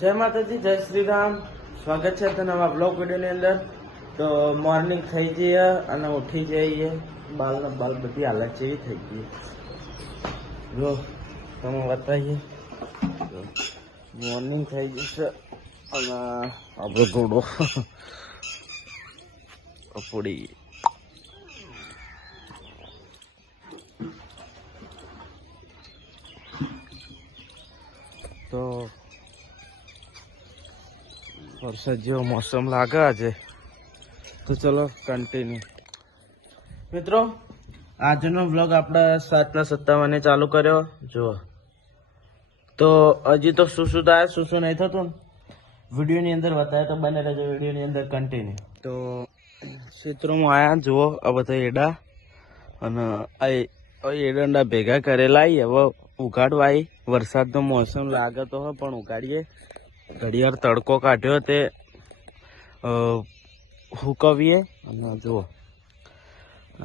જય માતાજી, જય શ્રી રામ. સ્વાગત છે તો નવા બ્લોગ વિડીયોની અંદર. તો મોર્નિંગ થઈ જઈએ અને ઉઠી જઈએ. બાલ બધી હાલત જેવી થઈ ગઈ. જો તમે બતાવીએ, મોર્નિંગ થઈ ગઈ છે અને આપણે થોડો પડી તો વરસાદ જેવો મોસમ લાગે આજે. તો ચલો કન્ટિન્યુ. મિત્રો, આજનો વ્લોગ આપણે 7:57 ચાલુ કર્યો. જુઓ તો હજી તો શું થાય શું નહીં થતું વિડીયોની અંદર બતાવે તો બને રહેજો વિડીયોની અંદર કન્ટિન્યુ. તો ક્ષેત્રોમાં આવ્યા, જુઓ આ બધા એડા અને આ એરંડા ભેગા કરેલા. હવે ઉગાડવા આવી. વરસાદનો મોસમ લાગે તો હોય પણ ઉગાડીએ. ઘડિયાળ તડકો કાઢ્યો તે હુકવીએ. અને જુઓ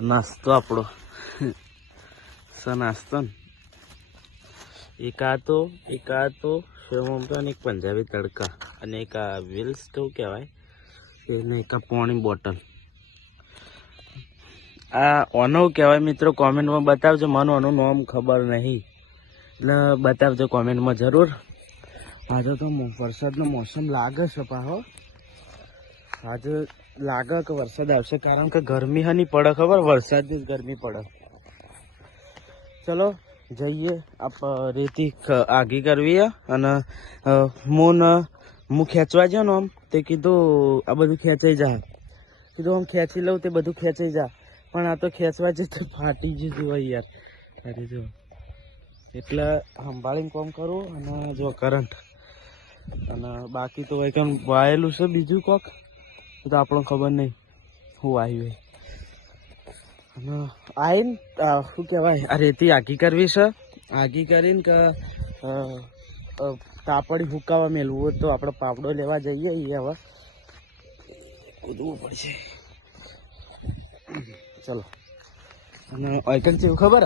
નાસ્તો આપણો નાસ્તો ને એક આ તો સેવમતા એક પંજાબી તડકા અને એક આ વિલ્સ કેવું કહેવાય એને એક આ પાણી બોટલ. આ ઓનો કહેવાય મિત્રો, કોમેન્ટમાં બતાવજો. મને ઓનું નામ ખબર નહીં એટલે બતાવજો કોમેન્ટમાં જરૂર. આજે તો વરસાદનો મોસમ લાગે છે પાહો. આજે લાગે કે વરસાદ આવશે કારણ કે ગરમી હા નહીં પડે ખબર, વરસાદની જ ગરમી પડે. ચલો જઈએ. રેતી આગી કરવી અને હું ખેંચવા જાઉં ને આમ તે કીધું આ બધું ખેંચાઈ જા. કીધું આમ ખેંચી લઉં તે બધું ખેંચાઈ જા, પણ આ તો ખેંચવા જતો ફાટી જતું હોય યાર. અરે જો એટલે સંભાળીને કામ કરું. અને જો કરંટ અને બાકી તો કંઈ વાયેલું છે બીજું કોક તો આપણને ખબર નહીં શું આવ્યું. અને આવીને શું કહેવાય આ રેતી આગી કરવી છે. આગી કરીને કે કાપડી હુકાવા મેળવું હોય તો આપણે પાવડો લેવા જઈએ. એ હવે કૂદવું પડશે. ચલો. અને આઈકન છે એવું ખબર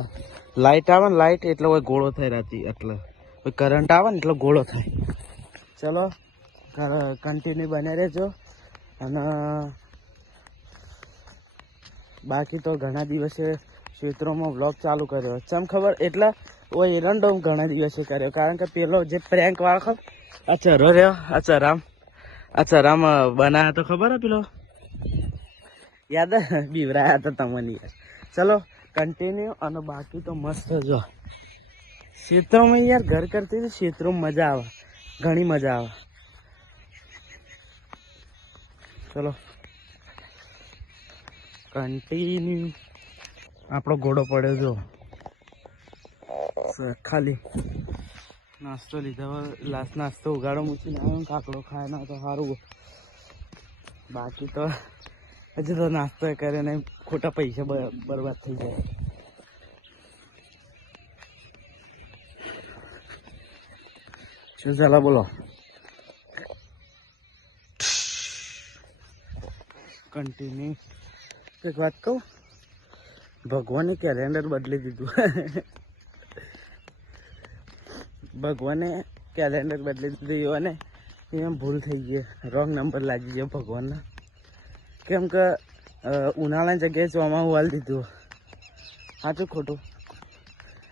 લાઇટ આવે ને, લાઇટ એટલે હોય ગોળો થાય રાતી, એટલે કરંટ આવે ને એટલે ગોળો થાય. ચલો કન્ટિન્યુ બને રહેજો. અને બાકી તો ઘણા દિવસે ક્ષેત્રોમાં વ્લોગ ચાલુ કર્યો. ચમ ખબર એટલે ઓય એરંડો ઘણા દિવસે કર્યો કારણ કે પેલો જે પ્રેન્ક વાળો આ ચરો રહ્યો, આ ચરામ બનાવ્યા તો ખબર હે પેલો યાદ બીવરાયા હતા તમને યાર. ચલો કન્ટિન્યુ. અને બાકી તો મસ્ત જો ક્ષેત્રોમાં યાર ઘર કરતી ક્ષેત્રોમાં મજા આવે, ઘણી મજા આવે. ચલો કન્ટિન્યુ. આપણો ઘોડો પડ્યો જો ખાલી નાસ્તો લીધા. લાસ્ટ નાસ્તો ઉગાડો મૂકીને આવ્યો. કાકડો ખાય ના તો સારું. બાકી તો હજુ તો નાસ્તો કરે ને ખોટા પૈસા બરબાદ થઈ જાય. શું ચાલે બોલો? કન્ટિન્યુ. એક વાત કહું, ભગવાને કેલેન્ડર બદલી દીધું. ભગવાને કેલેન્ડર બદલી દીધું અને એમ ભૂલ થઈ ગઈ, રોંગ નંબર લાગી ગયો ભગવાનના. કેમ કે ઉનાળાની જગ્યાએ ચોમાસું વાળી દીધું. સાચું ખોટું?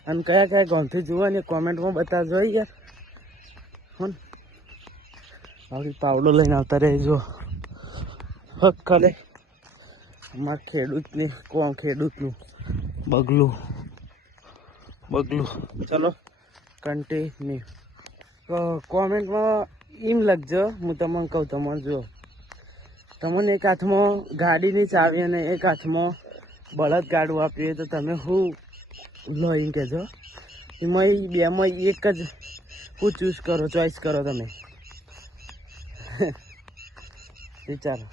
અને કયા કયા ગામથી જુઓ ને કોમેન્ટમાં બતાવજો યાર. હો ને આવડી પાવડો લઈને આવતા રહેજો. હક ખાલે અમારા ખેડૂતની કોમ, ખેડૂતનું બગલું. ચલો કન્ટિન્યુ. કોમેન્ટમાં એમ લખજો, હું તમને કહું. તમને જો તમને એક હાથમાં ગાડીની ચાવી અને એક હાથમાં બળદ ગાડું આપીએ તો તમે શું લો એમ કહેજો. એમાં બેમાં એક જ હું ચૂઝ કરો, ચોઈસ કરો તમે. વિચારો.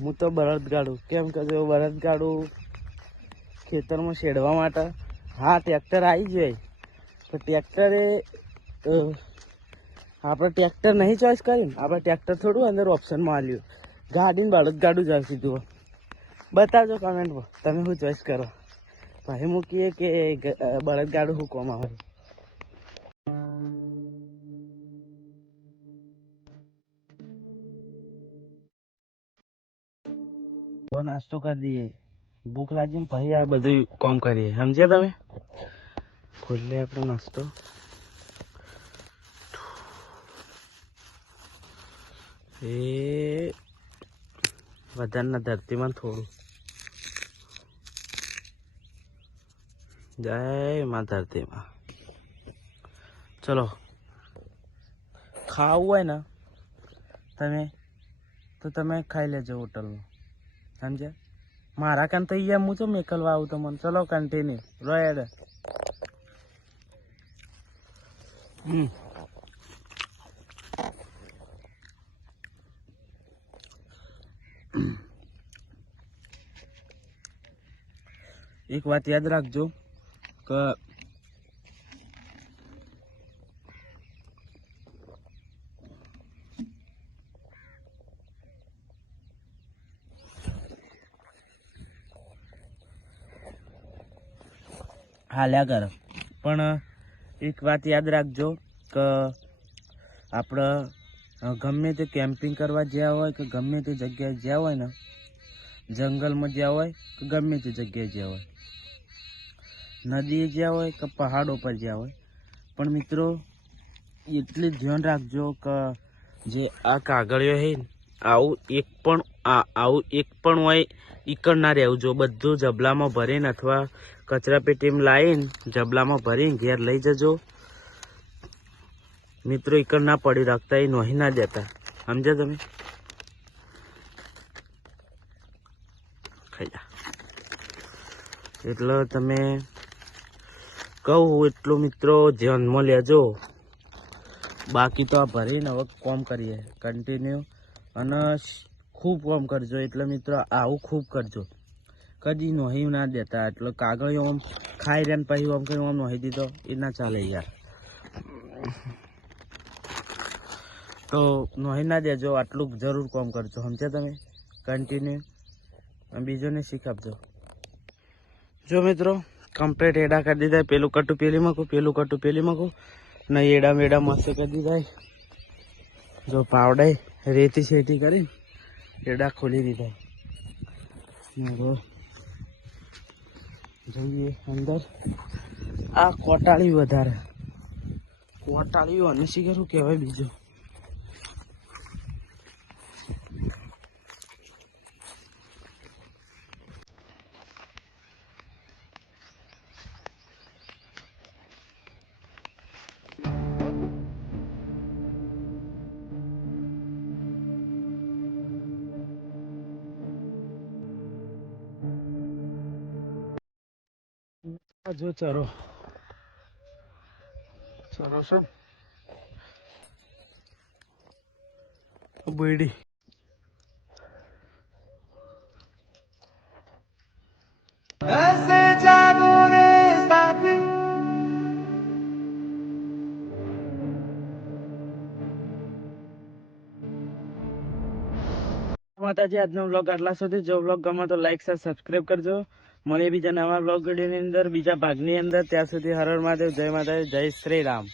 હું તો બળદગાડું. કેમ કે જો બળદગાડું ખેતરમાં શેડવા માટે. હા ટ્રેક્ટર આવી જાય તો ટ્રેક્ટરે આપણે ટ્રેક્ટર નહીં ચોઈસ કરીને આપણે ટ્રેક્ટર થોડું અંદર ઓપ્શનમાં આલ્યું. ગાડીને બળદગાડું જ આવતી જુઓ. બતાવજો કમેન્ટમાં તમે શું ચોઈસ કરો. ભાઈ મૂકીએ કે બળદગાડું શું કોમ આવે. નાસ્તો કરી દઈએ, ભૂખ લાગી ને પછી આ બધું કામ કરીએ, સમજ્યા તમે? ખોલીએ આપણો નાસ્તો. એ વધારના ધરતીમાં થોડું જય માં ધરતીમાં. ચલો ખાવું હોય ને તમે તો તમે ખાઈ લેજો હોટલમાં, સમજ્યા? મારા કાન તો અહીંયા હું તો મેકલવા આવું તમને. ચલો કન્ટિન્યુ રોયડ. એક વાત યાદ રાખજો કે હાલ્યા કરો, પણ એક વાત યાદ રાખજો કે આપણે ગમે તે કેમ્પિંગ કરવા જ્યાં હોય કે ગમે તે જગ્યાએ જ્યાં હોય ને, જંગલમાં જ્યાં હોય કે ગમે તે જગ્યાએ જ્યાં હોય, નદીએ જ્યાં હોય કે પહાડો પર જ્યાં હોય, પણ મિત્રો એટલું ધ્યાન રાખજો કે જે આ કાગળિયો છે આવું એક પણ હોય ઈકડ ના રહેવું જો. બધું જબલામાં ભરીને અથવા કચરા પેટીમાં લાવીને જબલામાં ભરીને ઘેર લઈ જજો મિત્રો. ઈકડ ના પડી રાખતા, એ નોહી ના દેતા, સમજ્યા તમે? ખાઈ જા. એટલે તમે કહું એટલું મિત્રો ધ્યાનમાં લેજો. બાકી તો આ ભરીને હવે કોમ કરીએ કન્ટિન્યુ, અને ખૂબ કોમ કરજો. એટલે મિત્રો આવું ખૂબ કરજો, કદી નોહી ના દેતા. એટલે કાગળ આમ ખાઈ રહ્યા ને પછી આમ કરી આમ નોહી દીધો, એ ના ચાલે યાર. તો નોહી ના દેજો, આટલું જરૂર કોમ કરજો, સમજ્યા તમે? કન્ટિન્યુ બીજોને શીખાવજો. જો મિત્રો કમ્પ્લીટ એડા કરી દીધા. પેલું કટું પેલી મૂકું, પેલું કટું પેલી મૂકું ને એડા મેડા મસ્ત કરી દીધા. જો પાવડાય રેતી શેતી કરી એડા ખોલી દીધા. જોઈએ અંદર. આ કોટાળી વધારે, કોટાળીઓ અને શી કરું કહેવાય બીજું. જો ચરો ચરો છે બેડી. માતાજી, આજનો વ્લોગ આટલા સુધી. જો વ્લોગ ગમે તો લાઈક સબસ્ક્રાઈબ કરજો. મળીએ બીજા નવા વ્લોગ વિડીયોની અંદર, બીજા ભાગની અંદર. ત્યાં સુધી હર હર મહાદેવ, જય માતાજી, જય શ્રી રામ.